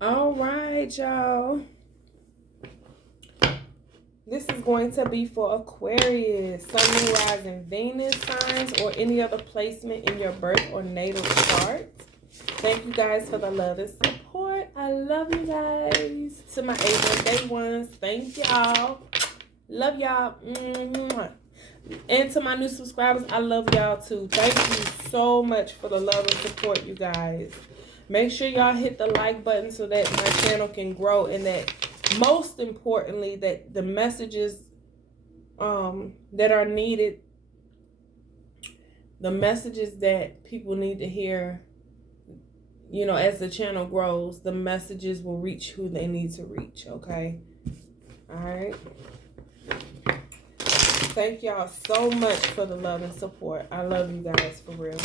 All right, y'all. This is going to be for Aquarius, Sun, Moon, Rising, Venus signs, or any other placement in your birth or natal chart. Thank you guys for the love and support. I love you guys. To my A1 Day ones, thank y'all. Love y'all. And to my new subscribers, I love y'all too. Thank you so much for the love and support, you guys. Make sure y'all hit the like button so that my channel can grow, and that most importantly, that the messages that are needed, the messages that people need to hear, you know, as the channel grows, the messages will reach who they need to reach, okay? All right. Thank y'all so much for the love and support. I love you guys for real.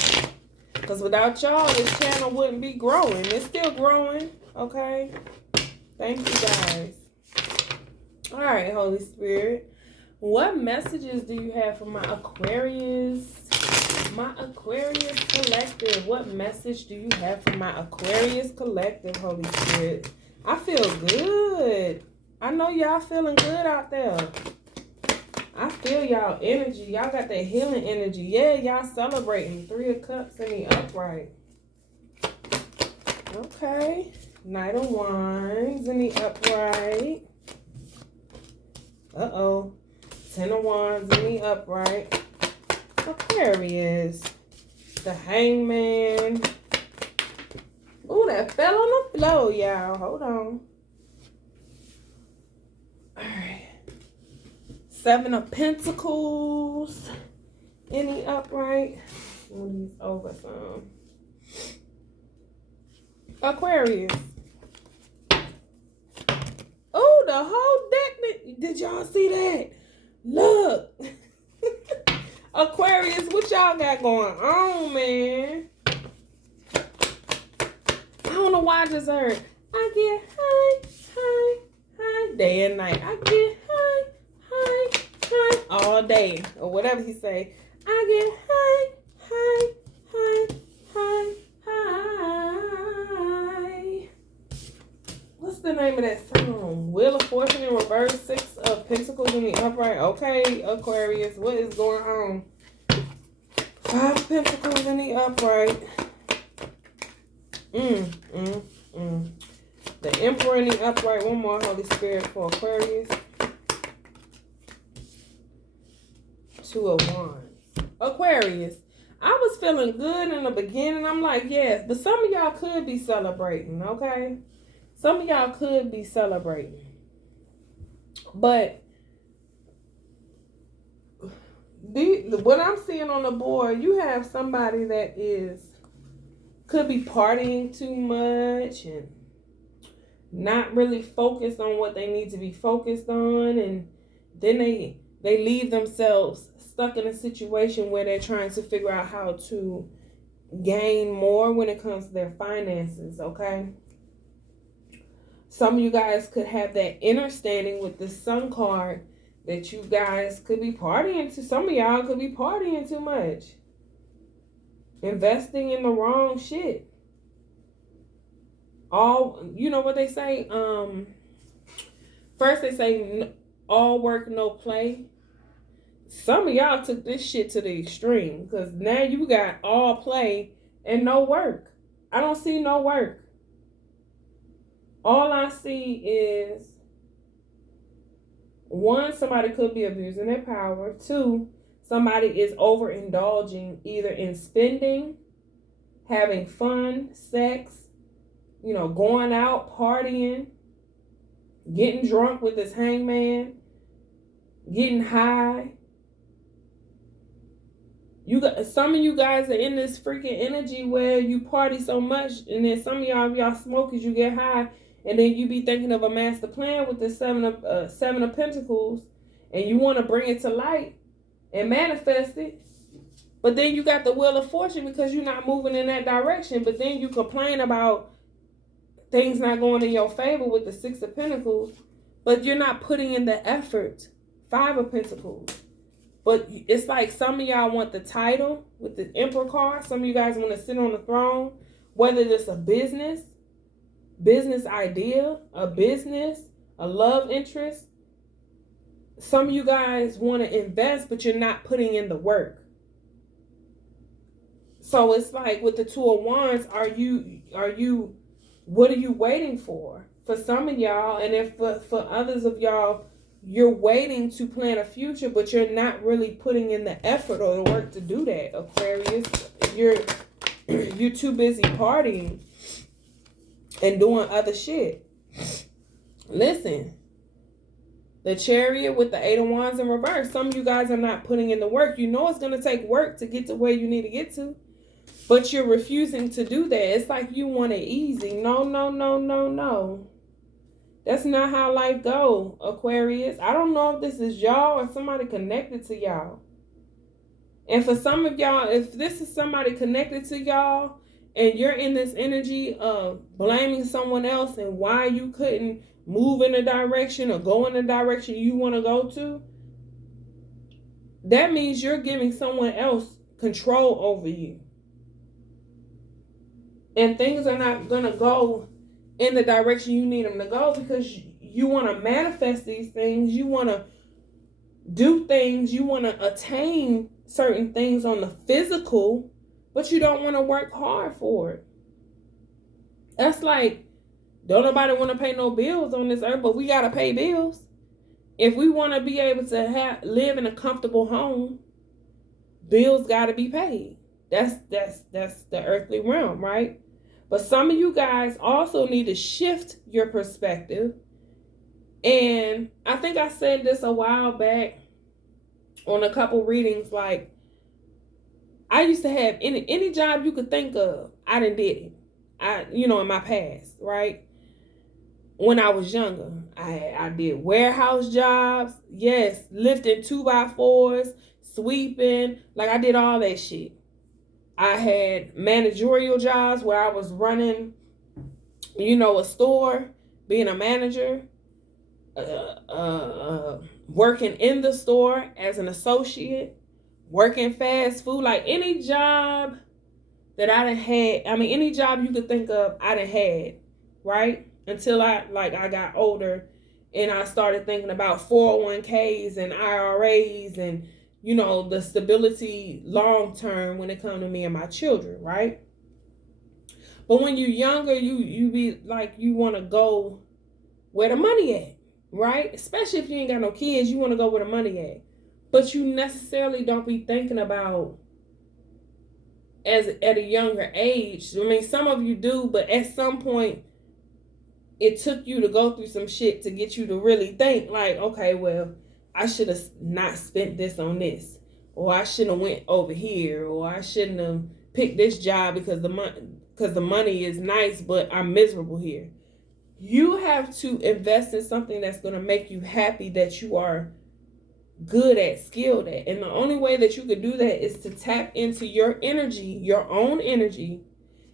Because without y'all, this channel wouldn't be growing. It's still growing, okay? Thank you guys. All right, Holy Spirit. What messages do you have for my Aquarius? My Aquarius Collective. What message do you have for my Aquarius Collective, Holy Spirit? I feel good. I know y'all feeling good out there. I feel y'all energy. Y'all got that healing energy. Yeah, y'all celebrating. 3 of Cups in the upright. Okay. Knight of Wands in the upright. Uh-oh. 10 of Wands in the upright. Aquarius. The Hangman. Ooh, that fell on the floor, y'all. Hold on. All right. 7 of Pentacles in the upright. Move these over some. Aquarius. Oh, the whole deck. Did y'all see that? Look. Aquarius, what y'all got going on, man? I don't know why I just heard. I get high, day and night. I get high, all day. Or whatever he say. I get high. What's the name of that song? Wheel of Fortune in reverse, 6 of Pentacles in the upright. Okay, Aquarius, what is going on? 5 of Pentacles in the upright. The Emperor in the upright. One more, Holy Spirit, for Aquarius. 2 of Wands. Aquarius, I was feeling good in the beginning. I'm like, yes, but some of y'all could be celebrating, okay? Some of y'all could be celebrating. But what I'm seeing on the board, you have somebody that could be partying too much and not really focused on what they need to be focused on, and then they leave themselves stuck in a situation where they're trying to figure out how to gain more when it comes to their finances, okay? Some of you guys could have that understanding with the Sun card that you guys could be partying to. Some of y'all could be partying too much. Investing in the wrong shit. You know what they say? First they say all work, no play. Some of y'all took this shit to the extreme, because now you got all play and no work. I don't see no work. All I see is, 1, somebody could be abusing their power. 2, somebody is overindulging either in spending, having fun, sex, you know, going out, partying, getting drunk with this hangman, getting high. Some of you guys are in this freaking energy where you party so much, and then some of y'all smoke as you get high, and then you be thinking of a master plan with the 7 of Pentacles, and you want to bring it to light and manifest it. But then you got the Wheel of Fortune because you're not moving in that direction. But then you complain about things not going in your favor with the 6 of Pentacles, but you're not putting in the effort. 5 of Pentacles. But it's like some of y'all want the title with the Emperor card. Some of you guys want to sit on the throne, whether it's a business, business idea, a business, a love interest. Some of you guys want to invest, but you're not putting in the work. So it's like with the Two of Wands, what are you waiting for? For some of y'all, and if for others of y'all, you're waiting to plan a future, but you're not really putting in the effort or the work to do that, Aquarius. You're too busy partying and doing other shit. Listen, the Chariot with the Eight of Wands in reverse. Some of you guys are not putting in the work. You know it's going to take work to get to where you need to get to, but you're refusing to do that. It's like you want it easy. No, no, no, no, no. That's not how life go, Aquarius. I don't know if this is y'all or somebody connected to y'all. And for some of y'all, if this is somebody connected to y'all and you're in this energy of blaming someone else and why you couldn't move in the direction or go in the direction you want to go to, that means you're giving someone else control over you. And things are not going to go in the direction you need them to go because you want to manifest these things. You want to do things. You want to attain certain things on the physical, but you don't want to work hard for it. That's like, don't nobody want to pay no bills on this earth, but we got to pay bills. If we want to be able to live in a comfortable home, bills got to be paid. That's the earthly realm, right? But some of you guys also need to shift your perspective. And I think I said this a while back on a couple readings. Like, I used to have any job you could think of. I done did it. In my past, right? When I was younger, I did warehouse jobs. Yes, lifting 2x4s, sweeping. Like, I did all that shit. I had managerial jobs where I was running, a store, being a manager, working in the store as an associate, working fast food, like any job that I done had. I mean, any job you could think of, I done had, right? Until I got older and I started thinking about 401ks and IRAs and the stability long term when it comes to me and my children, right? But when you're younger, you be like, you want to go where the money at, right? Especially if you ain't got no kids, you want to go where the money at. But you necessarily don't be thinking about at a younger age. I mean, some of you do, but at some point, it took you to go through some shit to get you to really think like, okay, well, I should have not spent this on this, or I shouldn't have went over here, or I shouldn't have picked this job because the money is nice, but I'm miserable here. You have to invest in something that's going to make you happy, that you are good at, skilled at. And the only way that you can do that is to tap into your energy, your own energy,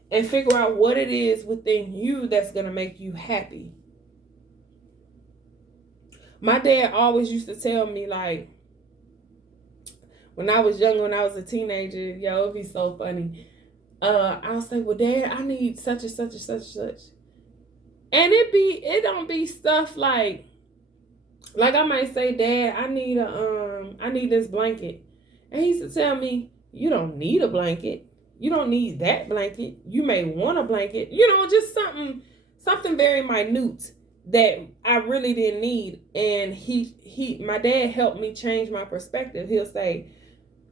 and figure out what it is within you that's going to make you happy. My dad always used to tell me, like, when I was younger, when I was a teenager, it'd be so funny. I was like, well, Dad, I need such and such and such and such. And it don't be stuff like I might say, Dad, I need this blanket. And he used to tell me, you don't need a blanket. You don't need that blanket. You may want a blanket. Just something very minute that I really didn't need. And my dad helped me change my perspective. He'll say,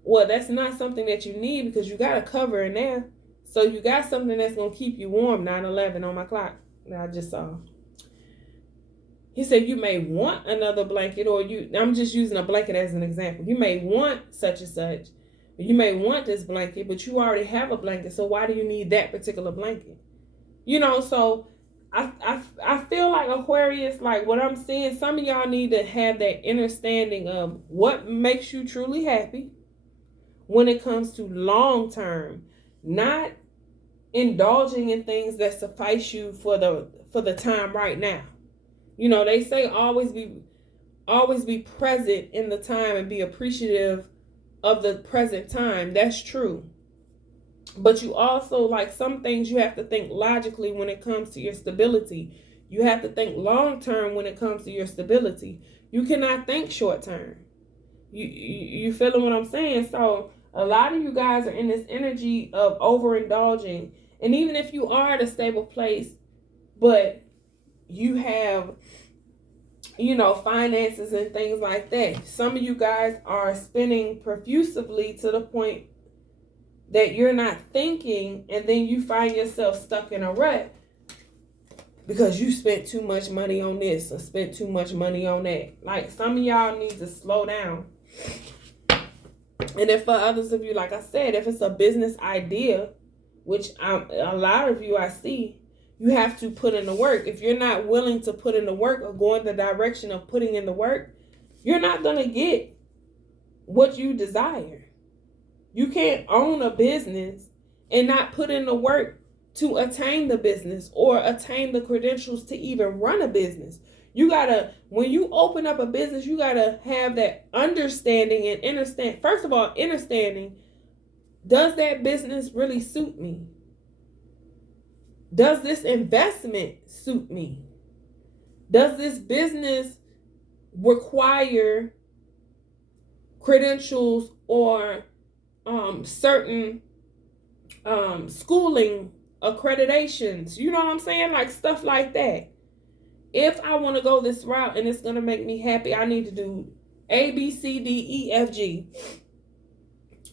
well, that's not something that you need because you got a cover in there. So you got something that's going to keep you warm. 9/11 on my clock that I just saw. He said, you may want another blanket, or I'm just using a blanket as an example. You may want such and such. You may want this blanket, but you already have a blanket. So why do you need that particular blanket? So I feel like Aquarius, like what I'm seeing, some of y'all need to have that understanding of what makes you truly happy when it comes to long term, not indulging in things that suffice you for the time right now. They say always be present in the time and be appreciative of the present time. That's true. But you also, like, some things you have to think logically when it comes to your stability. You have to think long term when it comes to your stability. You cannot think short term. You feeling what I'm saying? So a lot of you guys are in this energy of overindulging. And even if you are at a stable place, but you have, you know, finances and things like that, some of you guys are spending profusively to the point that you're not thinking, and then you find yourself stuck in a rut because you spent too much money on this or spent too much money on that. Like, some of y'all need to slow down. And if for others of you, like I said, if it's a business idea, which a lot of you I see, you have to put in the work. If you're not willing to put in the work or go in the direction of putting in the work, you're not going to get what you desire. You can't own a business and not put in the work to attain the business or attain the credentials to even run a business. You gotta, when you open up a business, you gotta have that understanding and understand. First of all, understanding, does that business really suit me? Does this investment suit me? Does this business require credentials or certain schooling accreditations? You know what I'm saying? Like, stuff like that. If I want to go this route and it's going to make me happy, I need to do A, B, C, D, E, F, G.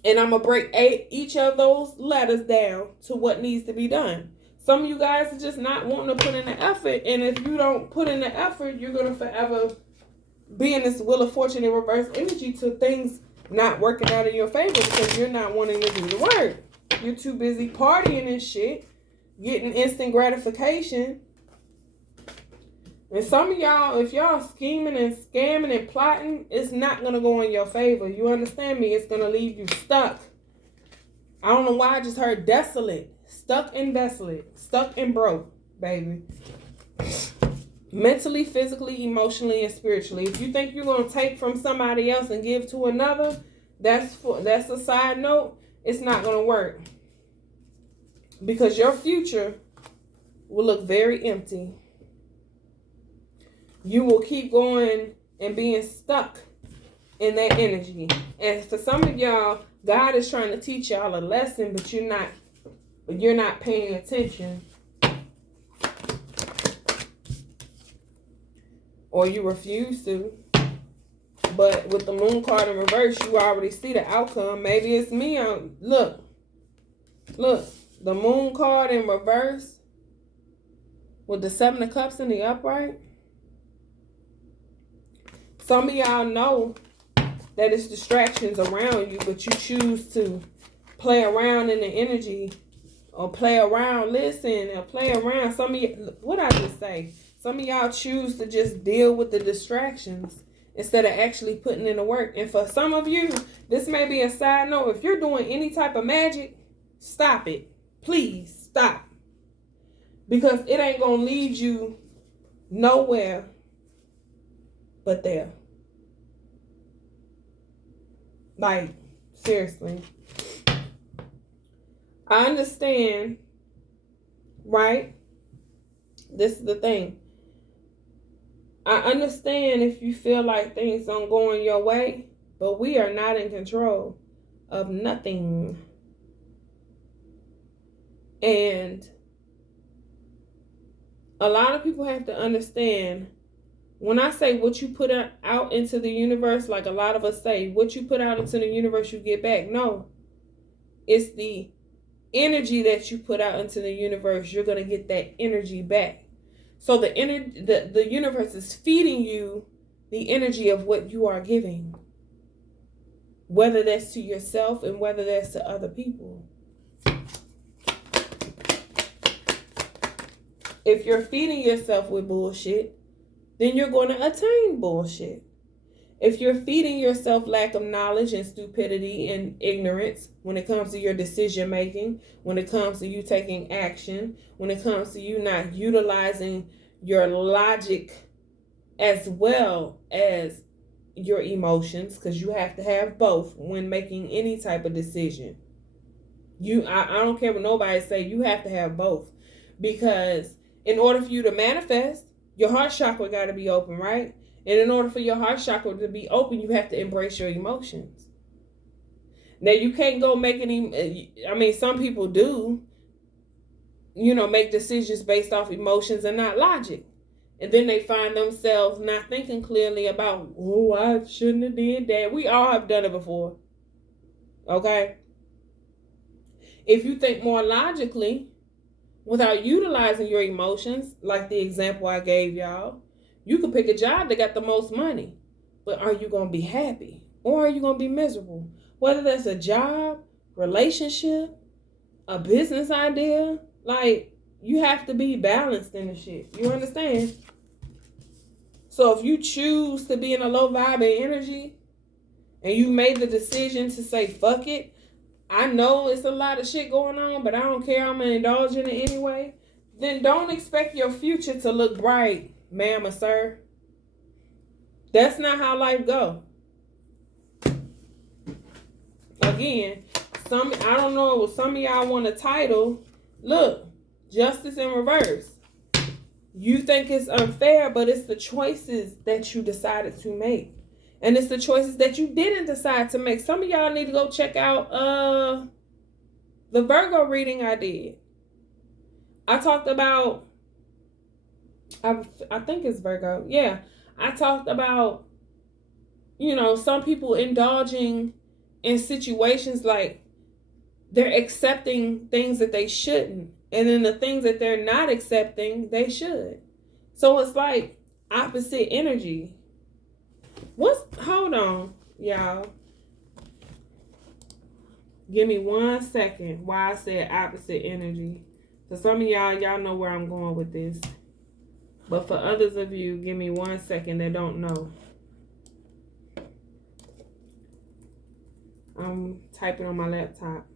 And I'm going to break each of those letters down to what needs to be done. Some of you guys are just not wanting to put in the effort. And if you don't put in the effort, you're going to forever be in this Wheel of Fortune in reverse energy to things not working out in your favor because you're not wanting to do the work. You're too busy partying and shit, getting instant gratification. And some of y'all, if y'all scheming and scamming and plotting, it's not going to go in your favor. You understand me? It's going to leave you stuck. I don't know why I just heard desolate. Stuck and desolate. Stuck and broke, baby. Mentally, physically, emotionally, and spiritually. If you think you're going to take from somebody else and give to another, that's a side note. It's not going to work. Because your future will look very empty. You will keep going and being stuck in that energy. And for some of y'all, God is trying to teach y'all a lesson, but you're not paying attention. Or you refuse to. But with the moon card in reverse, you already see the outcome. Maybe it's me. Look, the moon card in reverse with the 7 of Cups in the upright. Some of y'all know that it's distractions around you, but you choose to play around in the energy or play around, listen, or play around. Some of you, what I just say? Some of y'all choose to just deal with the distractions instead of actually putting in the work. And for some of you, this may be a side note. If you're doing any type of magic, stop it. Please stop. Because it ain't going to lead you nowhere but there. Like, seriously. I understand, right? This is the thing. I understand if you feel like things don't go in your way, but we are not in control of nothing. And a lot of people have to understand, when I say what you put out into the universe, like a lot of us say, what you put out into the universe, you get back. No, it's the energy that you put out into the universe. You're going to get that energy back. So the universe is feeding you the energy of what you are giving, whether that's to yourself and whether that's to other people. If you're feeding yourself with bullshit, then you're going to attain bullshit. If you're feeding yourself lack of knowledge and stupidity and ignorance when it comes to your decision making, when it comes to you taking action, when it comes to you not utilizing your logic as well as your emotions, because you have to have both when making any type of decision. I don't care what nobody say, you have to have both. Because in order for you to manifest, your heart chakra got to be open, right? And in order for your heart chakra to be open, you have to embrace your emotions. Now, you can't go make any, I mean, some people do, make decisions based off emotions and not logic. And then they find themselves not thinking clearly about, oh, I shouldn't have did that. We all have done it before. Okay? If you think more logically, without utilizing your emotions, like the example I gave y'all, you could pick a job that got the most money. But are you going to be happy? Or are you going to be miserable? Whether that's a job, relationship, a business idea, like, you have to be balanced in the shit. You understand? So if you choose to be in a low vibe energy and you made the decision to say, fuck it, I know it's a lot of shit going on, but I don't care, I'm going to indulge in it anyway, then don't expect your future to look bright, ma'am or sir. That's not how life go. Again, I don't know, some of y'all want a title. Look, justice in reverse. You think it's unfair, but it's the choices that you decided to make. And it's the choices that you didn't decide to make. Some of y'all need to go check out the Virgo reading I did. I talked about, I think it's Virgo. Yeah. I talked about, some people indulging in situations like they're accepting things that they shouldn't. And then the things that they're not accepting, they should. So it's like opposite energy. Hold on, y'all. Give me 1 second why I said opposite energy. So some of y'all know where I'm going with this. But for others of you, give me 1 second that don't know. I'm typing on my laptop.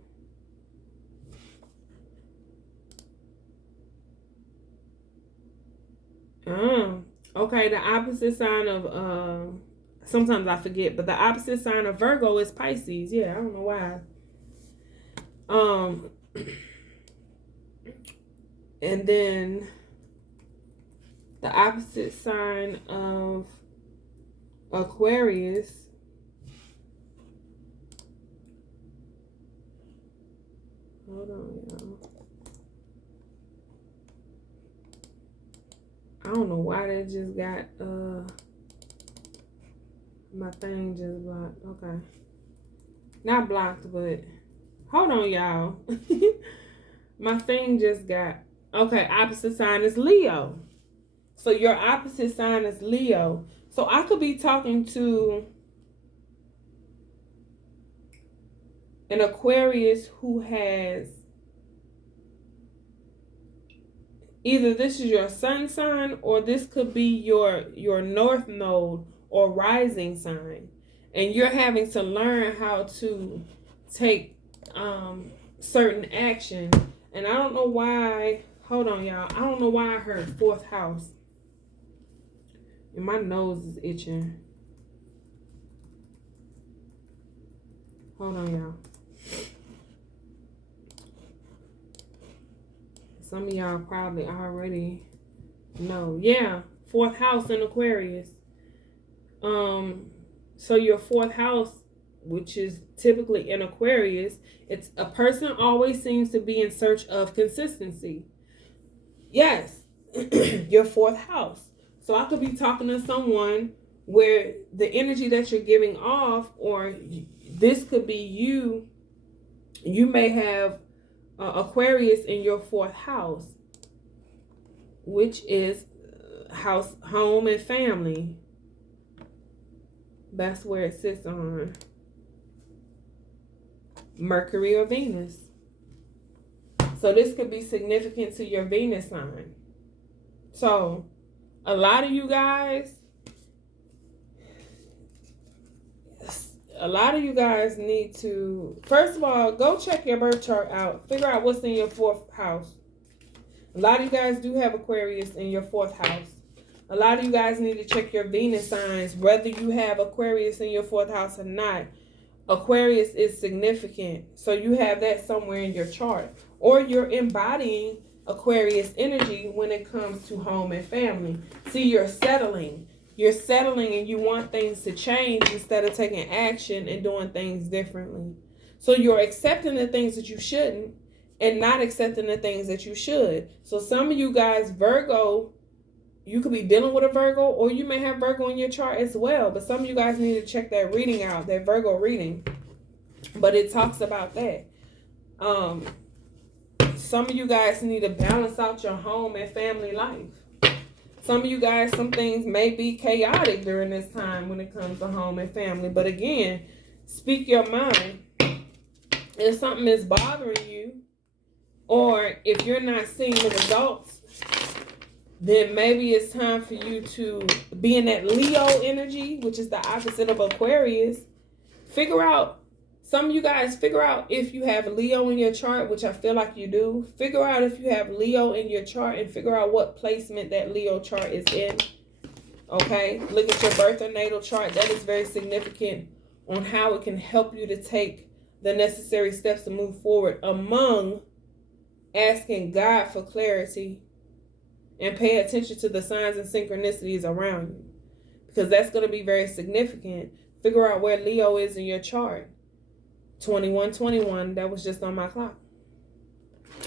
Okay, the opposite sign of sometimes I forget, but the opposite sign of Virgo is Pisces. Yeah, I don't know why. And then the opposite sign of Aquarius hold on, y'all. I don't know why they just got my thing just blocked. Okay. Not blocked, but hold on, y'all. My thing just got okay, opposite sign is Leo. So your opposite sign is Leo. So I could be talking to an Aquarius who has either this is your sun sign or this could be your north node or rising sign. And you're having to learn how to take certain action. And I don't know why, hold on y'all, I don't know why I heard fourth house. And my nose is itching. Hold on y'all. Some of y'all probably already know. Yeah, fourth house in Aquarius. So your fourth house, which is typically in Aquarius, it's a person always seems to be in search of consistency. Yes, your fourth house. So I could be talking to someone where the energy that you're giving off, or this could be you. You may have Aquarius in your fourth house, which is house, home, and family. That's where it sits on Mercury or Venus. So this could be significant to your Venus sign. So a lot of you guys need to, first of all, go check your birth chart out. Figure out what's in your fourth house. A lot of you guys do have Aquarius in your fourth house. A lot of you guys need to check your Venus signs, whether you have Aquarius in your fourth house or not. Aquarius is significant. So you have that somewhere in your chart. Or you're embodying Aquarius energy when it comes to home and family. See, you're settling. You're settling and you want things to change instead of taking action and doing things differently. So you're accepting the things that you shouldn't and not accepting the things that you should. So some of you guys, Virgo, you could be dealing with a Virgo, or you may have Virgo in your chart as well. But some of you guys need to check that reading out, that Virgo reading. But it talks about that. Some of you guys need to balance out your home and family life. Some of you guys, some things may be chaotic during this time when it comes to home and family. But again, speak your mind. If something is bothering you, or if you're not seeing the results, then maybe it's time for you to be in that Leo energy, which is the opposite of Aquarius. Some of you guys figure out if you have Leo in your chart, which I feel like you do. Figure out if you have Leo in your chart and figure out what placement that Leo chart is in. Okay? Look at your birth or natal chart. That is very significant on how it can help you to take the necessary steps to move forward, among asking God for clarity and pay attention to the signs and synchronicities around you, because that's going to be very significant. Figure out where Leo is in your chart. 2121, that was just on my clock.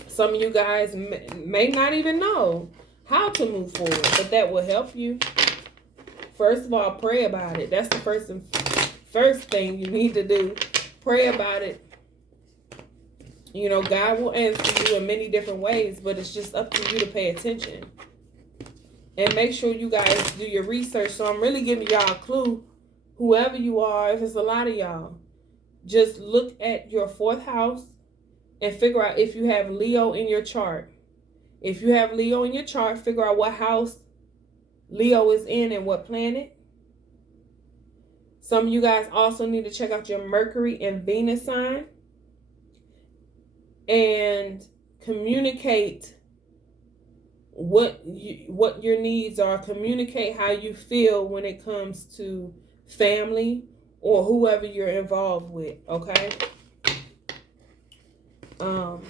Some of you guys may not even know how to move forward, but that will help you. First of all, pray about it. That's the first thing you need to do. Pray about it. You know, God will answer you in many different ways, but it's just up to you to pay attention. And make sure you guys do your research. So I'm really giving y'all a clue. Whoever you are, if it's a lot of y'all, just look at your 4th house and figure out if you have Leo in your chart. If you have Leo in your chart, figure out what house Leo is in and what planet. Some of you guys also need to check out your Mercury and Venus sign and communicate what your needs are. Communicate how you feel when it comes to family or whoever you're involved with, okay? And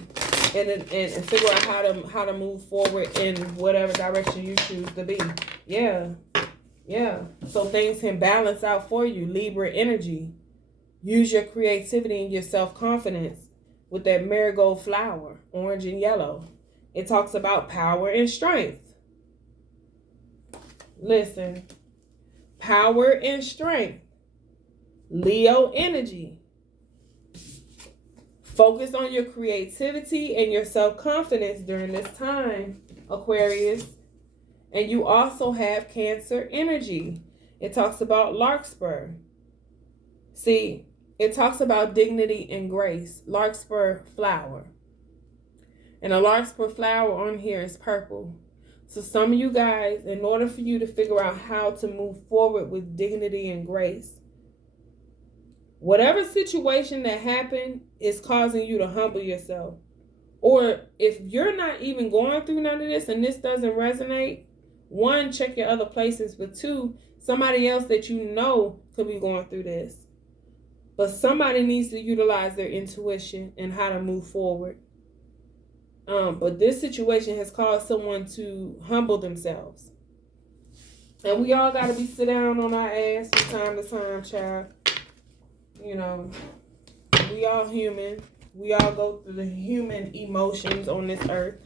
figure out how to move forward in whatever direction you choose to be. Yeah. So things can balance out for you. Libra energy. Use your creativity and your self-confidence with that marigold flower, orange and yellow. It talks about power and strength. Listen, power and strength. Leo energy. Focus on your creativity and your self-confidence during this time, Aquarius. And you also have Cancer energy. It talks about larkspur. See, it talks about dignity and grace. Larkspur flower. And a larkspur flower on here is purple. So some of you guys, in order for you to figure out how to move forward with dignity and grace, whatever situation that happened is causing you to humble yourself. Or if you're not even going through none of this and this doesn't resonate, 1, check your other places, but 2, somebody else that you know could be going through this. But somebody needs to utilize their intuition and how to move forward. But this situation has caused someone to humble themselves. And we all got to be sit down on our ass from time to time, child. You know, we all human. We all go through the human emotions on this earth.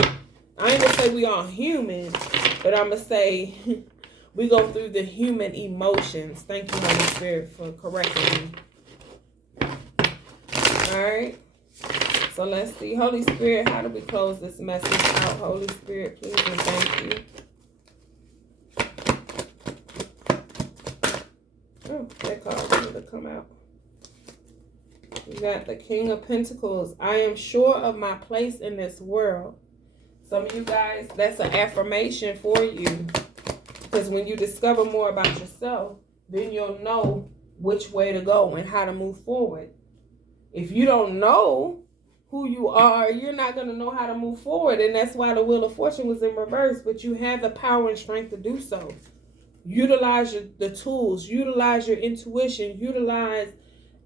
I ain't gonna say we all human, but I'm gonna say we go through the human emotions. Thank you, Holy Spirit, for correcting me. All right. So let's see. Holy Spirit, how do we close this message out? Holy Spirit, please and thank you. Oh, that card needed to come out. We got the King of Pentacles. I am sure of my place in this world. Some of you guys, that's an affirmation for you. Because when you discover more about yourself, then you'll know which way to go and how to move forward. If you don't know who you are, you're not going to know how to move forward. And that's why the Wheel of Fortune was in reverse. But you have the power and strength to do so. Utilize the tools. Utilize your intuition. Utilize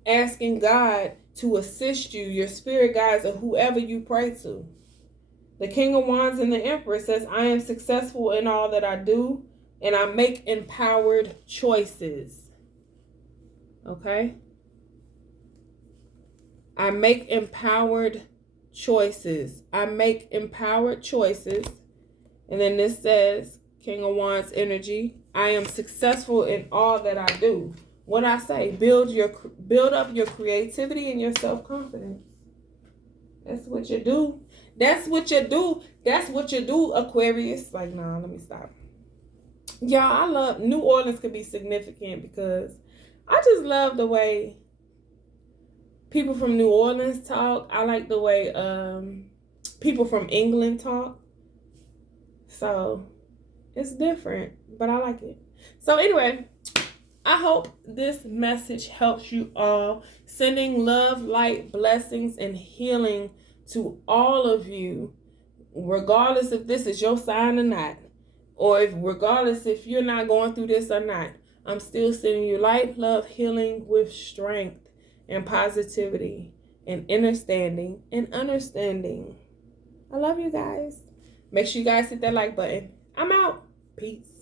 asking God to assist you, your spirit guides, or whoever you pray to. The King of Wands and the Empress says, I am successful in all that I do, and I make empowered choices. Okay? I make empowered choices. I make empowered choices. And then this says, King of Wands energy, I am successful in all that I do. What I say, build up your creativity and your self-confidence. That's what you do. That's what you do. That's what you do, Aquarius. Like, nah, let me stop. Y'all, I love New Orleans could be significant because I just love the way people from New Orleans talk. I like the way people from England talk. So it's different, but I like it. So anyway, I hope this message helps you all. Sending love, light, blessings, and healing to all of you, regardless if this is your sign or not, or regardless if you're not going through this or not. I'm still sending you light, love, healing with strength and positivity and understanding and understanding. I love you guys. Make sure you guys hit that like button. I'm out. Peace.